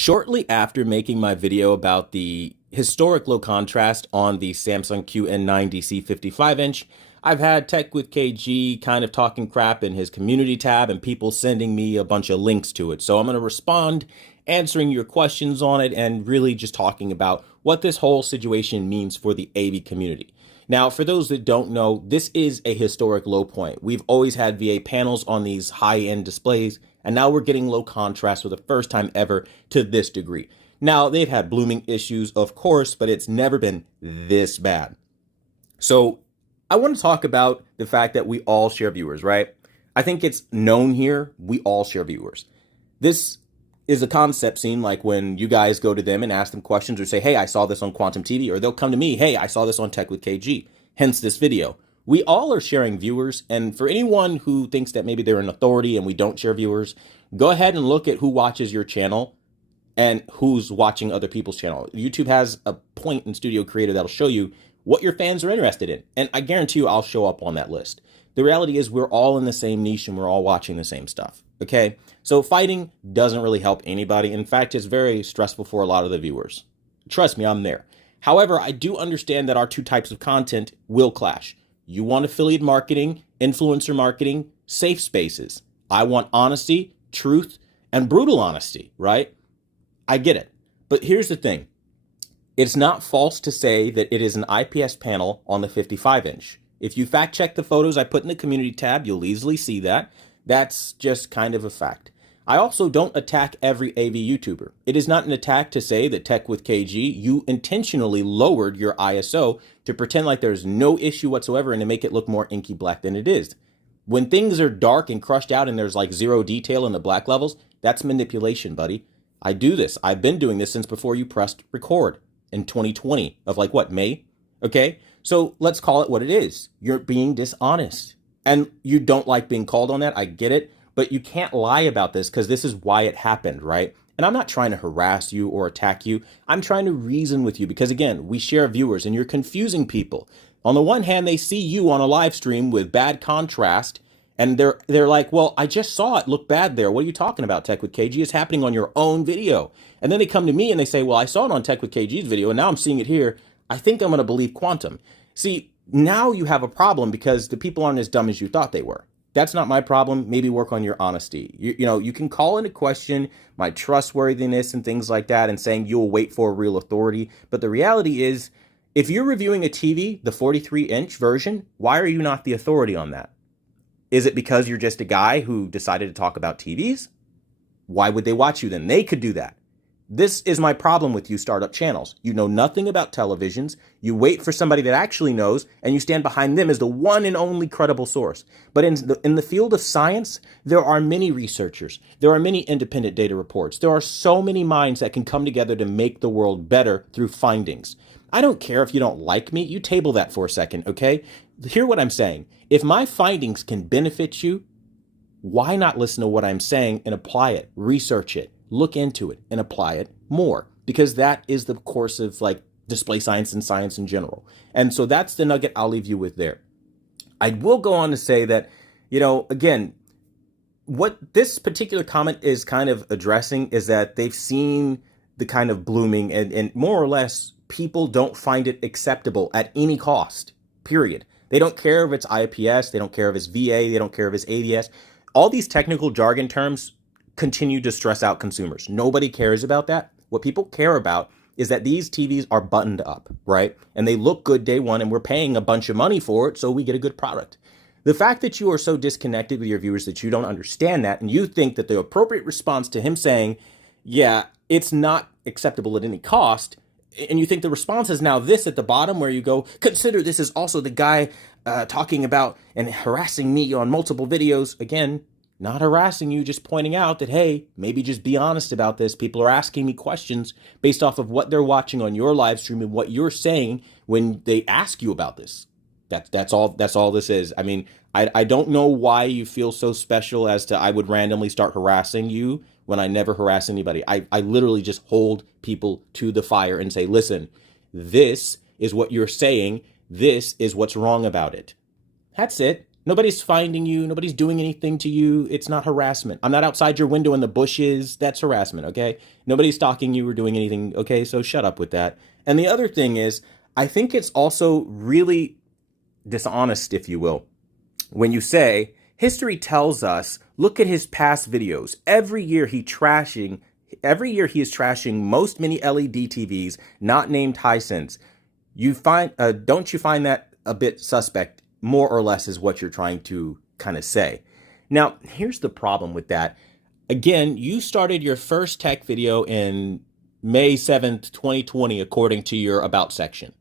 Shortly after making my video about the historic low contrast on the Samsung QN9 DC 55-inch, I've had Tech with KG kind of talking crap in his community tab and people sending me a bunch of links to it. So I'm going to respond, answering your questions on it, and really just talking about what this whole situation means for the AV community. Now, for those that don't know, this is a historic low point. We've always had VA panels on these high-end displays, and now we're getting low contrast for the first time ever to this degree. Now, they've had blooming issues, of course, but it's never been this bad. So I want to talk about the fact that we all share viewers, right? I think it's known here, we all share viewers. This is a concept seen like when you guys go to them and ask them questions or say, hey, I saw this on Quantum TV, or they'll come to me, hey, I saw this on Tech with KG, hence this video. We all are sharing viewers, and for anyone who thinks that maybe they're an authority and we don't share viewers, go ahead and look at who watches your channel and who's watching other people's channel. YouTube has a point in Studio Creator that'll show you what your fans are interested in, and I guarantee you I'll show up on that list. The reality is we're all in the same niche and we're all watching the same stuff, okay? So fighting doesn't really help anybody. In fact, it's very stressful for a lot of the viewers. Trust me, I'm there. However, I do understand that our two types of content will clash. You want affiliate marketing, influencer marketing, safe spaces. I want honesty, truth, and brutal honesty, right? I get it. But here's the thing. It's not false to say that it is an IPS panel on the 55-inch. If you fact check the photos I put in the community tab, you'll easily see that. That's just kind of a fact. I also don't attack every AV YouTuber. It is not an attack to say that Tech with KG, you intentionally lowered your ISO to pretend like there's no issue whatsoever and to make it look more inky black than it is. When things are dark and crushed out and there's like zero detail in the black levels, that's manipulation, buddy. I do this. I've been doing this since before you pressed record in 2020 of like what, May? Okay, so let's call it what it is. You're being dishonest and you don't like being called on that. I get it, but you can't lie about this because this is why it happened, right? And I'm not trying to harass you or attack you. I'm trying to reason with you because again, we share viewers and you're confusing people. On the one hand, they see you on a live stream with bad contrast and they're like, well, I just saw it look bad there. What are you talking about, Tech with KG? It's happening on your own video. And then they come to me and they say, well, I saw it on Tech with KG's video and now I'm seeing it here. I think I'm going to believe Quantum. See, now you have a problem because the people aren't as dumb as you thought they were. That's not my problem. Maybe work on your honesty. You know, you can call into question my trustworthiness and things like that and saying you'll wait for a real authority. But the reality is, if you're reviewing a TV, the 43-inch version, why are you not the authority on that? Is it because you're just a guy who decided to talk about TVs? Why would they watch you then? They could do that. This is my problem with you startup channels. You know nothing about televisions. You wait for somebody that actually knows, and you stand behind them as the one and only credible source. But in the field of science, there are many researchers. There are many independent data reports. There are so many minds that can come together to make the world better through findings. I don't care if you don't like me. You table that for a second, okay? Hear what I'm saying. If my findings can benefit you, why not listen to what I'm saying and apply it, research it, look into it, and apply it more? Because that is the course of like display science and science in general. And so that's the nugget I'll leave you with there. I will go on to say that, you know, again, what this particular comment is kind of addressing is that they've seen the kind of blooming and more or less people don't find it acceptable at any cost, period. They don't care if it's IPS, they don't care if it's VA, they don't care if it's ADS. All these technical jargon terms continue to stress out consumers. Nobody cares about that. What people care about is that these TVs are buttoned up, right? And they look good day one and we're paying a bunch of money for it so we get a good product. The fact that you are so disconnected with your viewers that you don't understand that and you think that the appropriate response to him saying, yeah, it's not acceptable at any cost, and you think the response is now this at the bottom where you go, consider this is also the guy talking about and harassing me on multiple videos. Again, not harassing you, just pointing out that, hey, maybe just be honest about this. People are asking me questions based off of what they're watching on your live stream and what you're saying when they ask you about this. That's all this is. I mean, I don't know why you feel so special as to I would randomly start harassing you when I never harass anybody. I literally just hold people to the fire and say, listen, this is what you're saying. This is what's wrong about it. That's it. Nobody's finding you. Nobody's doing anything to you. It's not harassment. I'm not outside your window in the bushes. That's harassment, okay? Nobody's stalking you or doing anything, okay? So shut up with that. And the other thing is, I think it's also really dishonest, if you will, when you say, history tells us, look at his past videos. Every year he is trashing most mini LED TVs not named Hisense. Don't you find that a bit suspect? More or less is what you're trying to kind of say. Now, here's the problem with that. Again, you started your first tech video in May 7th, 2020, according to your About section.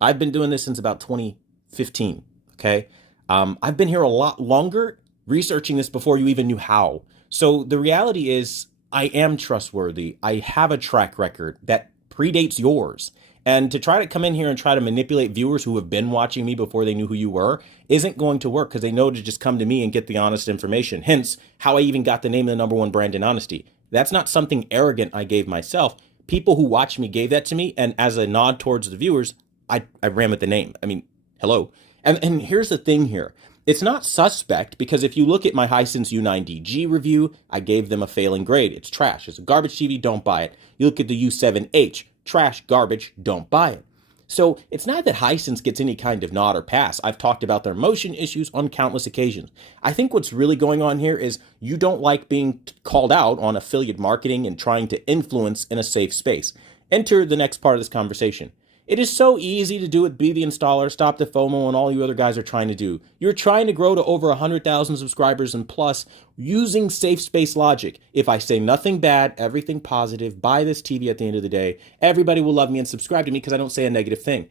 I've been doing this since about 2015, okay? I've been here a lot longer researching this before you even knew how. So the reality is I am trustworthy. I have a track record that predates yours. And to try to come in here and try to manipulate viewers who have been watching me before they knew who you were isn't going to work, because they know to just come to me and get the honest information. Hence, how I even got the name of the #1 brand in honesty. That's not something arrogant I gave myself. People who watch me gave that to me, and as a nod towards the viewers, I ran with the name. I mean, hello. And here's the thing here. It's not suspect, because if you look at my Hisense U9DG review, I gave them a failing grade. It's trash. It's a garbage TV. Don't buy it. You look at the U7H. Trash, garbage, don't buy it. So it's not that Hisense gets any kind of nod or pass. I've talked about their motion issues on countless occasions. I think what's really going on here is you don't like being called out on affiliate marketing and trying to influence in a safe space. Enter the next part of this conversation. It is so easy to do it, be the installer, stop the FOMO, and all you other guys are trying to do. You're trying to grow to over 100,000 subscribers and plus using safe space logic. If I say nothing bad, everything positive, buy this TV at the end of the day, everybody will love me and subscribe to me because I don't say a negative thing.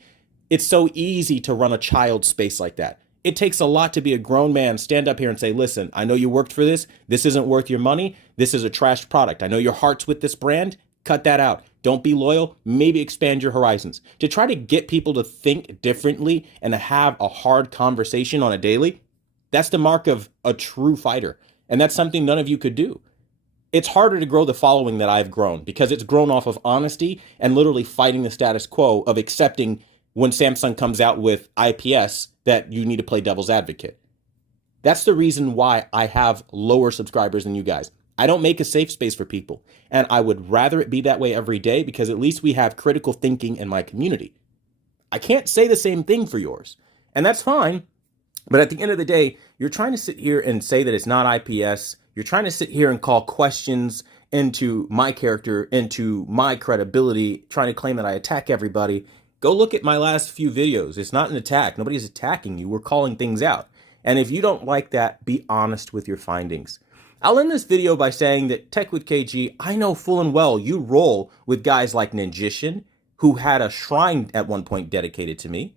It's so easy to run a child space like that. It takes a lot to be a grown man, stand up here and say, listen, I know you worked for this. This isn't worth your money. This is a trashed product. I know your heart's with this brand. Cut that out. Don't be loyal. Maybe expand your horizons. To try to get people to think differently and to have a hard conversation on a daily, that's the mark of a true fighter. And that's something none of you could do. It's harder to grow the following that I've grown because it's grown off of honesty and literally fighting the status quo of accepting when Samsung comes out with IPS that you need to play devil's advocate. That's the reason why I have lower subscribers than you guys. I don't make a safe space for people, and I would rather it be that way every day because at least we have critical thinking in my community. I can't say the same thing for yours, and that's fine, but at the end of the day, you're trying to sit here and say that it's not IPS. You're trying to sit here and call questions into my character, into my credibility, trying to claim that I attack everybody. Go look at my last few videos. It's not an attack. Nobody's attacking you. We're calling things out. And if you don't like that, be honest with your findings. I'll end this video by saying that Tech with KG, I know full and well you roll with guys like Ninjician, who had a shrine at one point dedicated to me.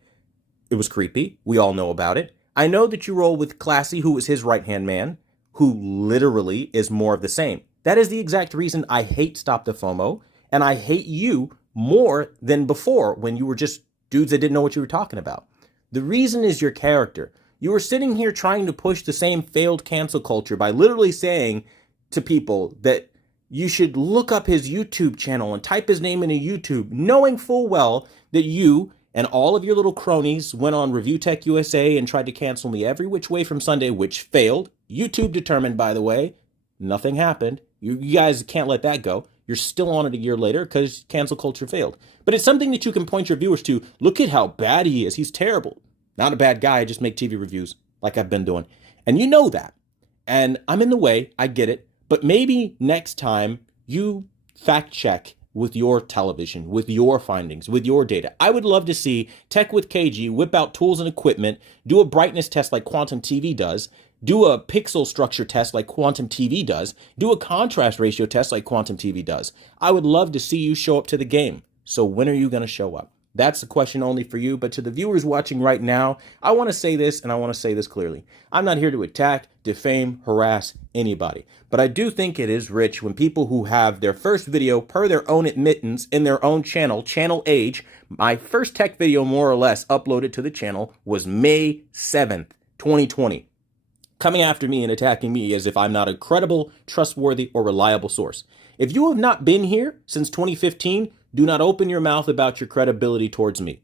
It was creepy. We all know about it. I know that you roll with Classy, who was his right-hand man, who literally is more of the same. That is the exact reason I hate Stop the FOMO, and I hate you more than before when you were just dudes that didn't know what you were talking about. The reason is your character. You were sitting here trying to push the same failed cancel culture by literally saying to people that you should look up his YouTube channel and type his name into YouTube, knowing full well that you and all of your little cronies went on Review Tech USA and tried to cancel me every which way from Sunday, which failed. YouTube determined, by the way, nothing happened. You guys can't let that go. You're still on it a year later because cancel culture failed. But it's something that you can point your viewers to. Look at how bad he is. He's terrible. Not a bad guy. I just make TV reviews like I've been doing. And you know that. And I'm in the way. I get it. But maybe next time you fact check with your television, with your findings, with your data. I would love to see Tech with KG whip out tools and equipment, do a brightness test like Quantum TV does, do a pixel structure test like Quantum TV does, do a contrast ratio test like Quantum TV does. I would love to see you show up to the game. So when are you going to show up? That's a question only for you, but to the viewers watching right now, I want to say this, and I want to say this clearly. I'm not here to attack, defame, harass anybody, but I do think it is rich when people who have their first video per their own admittance in their own channel, Channel Age, my first tech video more or less uploaded to the channel was May 7th, 2020. Coming after me and attacking me as if I'm not a credible, trustworthy, or reliable source. If you have not been here since 2015, do not open your mouth about your credibility towards me.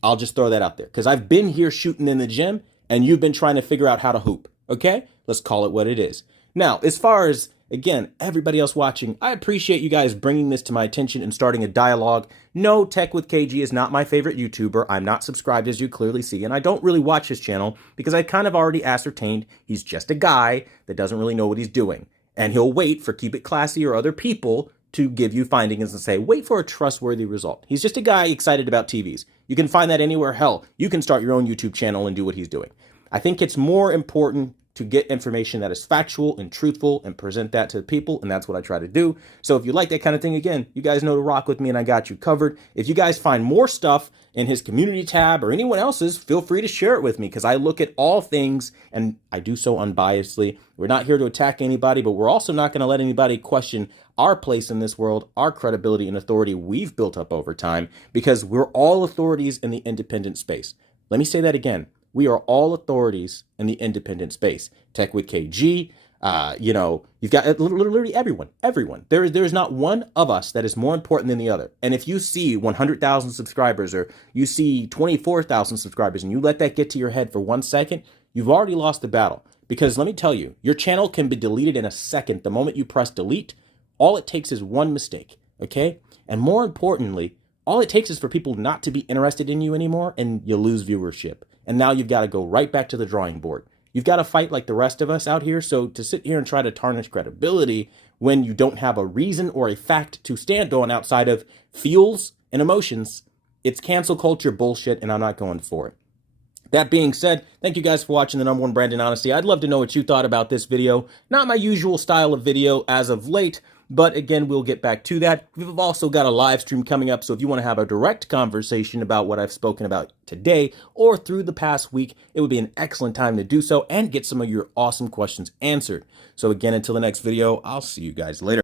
I'll just throw that out there because I've been here shooting in the gym and you've been trying to figure out how to hoop. Okay? Let's call it what it is. Now, as far as, again, everybody else watching, I appreciate you guys bringing this to my attention and starting a dialogue. No, Tech with KG is not my favorite YouTuber. I'm not subscribed, as you clearly see, and I don't really watch his channel because I kind of already ascertained he's just a guy that doesn't really know what he's doing. And he'll wait for Keep It Classy or other people to give you findings and say, wait for a trustworthy result. He's just a guy excited about TVs. You can find that anywhere. Hell, you can start your own YouTube channel and do what he's doing. I think it's more important to get information that is factual and truthful and present that to people, and that's what I try to do. So if you like that kind of thing, again, you guys know to rock with me and I got you covered. If you guys find more stuff in his community tab or anyone else's, feel free to share it with me because I look at all things and I do so unbiasedly. We're not here to attack anybody, but we're also not going to let anybody question our place in this world, our credibility and authority we've built up over time, because we're all authorities in the independent space. Let me say that again. We are all authorities in the independent space. Tech with KG, you've got literally everyone. There is not one of us that is more important than the other. And if you see 100,000 subscribers or you see 24,000 subscribers and you let that get to your head for 1 second, you've already lost the battle. Because let me tell you, your channel can be deleted in a second. The moment you press delete, all it takes is one mistake, okay? And more importantly, all it takes is for people not to be interested in you anymore and you lose viewership. And now you've got to go right back to the drawing board. You've got to fight like the rest of us out here. So to sit here and try to tarnish credibility when you don't have a reason or a fact to stand on outside of feels and emotions, it's cancel culture bullshit, and I'm not going for it. That being said, thank you guys for watching the #1 Brand in Honesty. I'd love to know what you thought about this video. Not my usual style of video as of late, but again, we'll get back to that. We've also got a live stream coming up, so if you want to have a direct conversation about what I've spoken about today or through the past week, it would be an excellent time to do so and get some of your awesome questions answered. So again, until the next video, I'll see you guys later.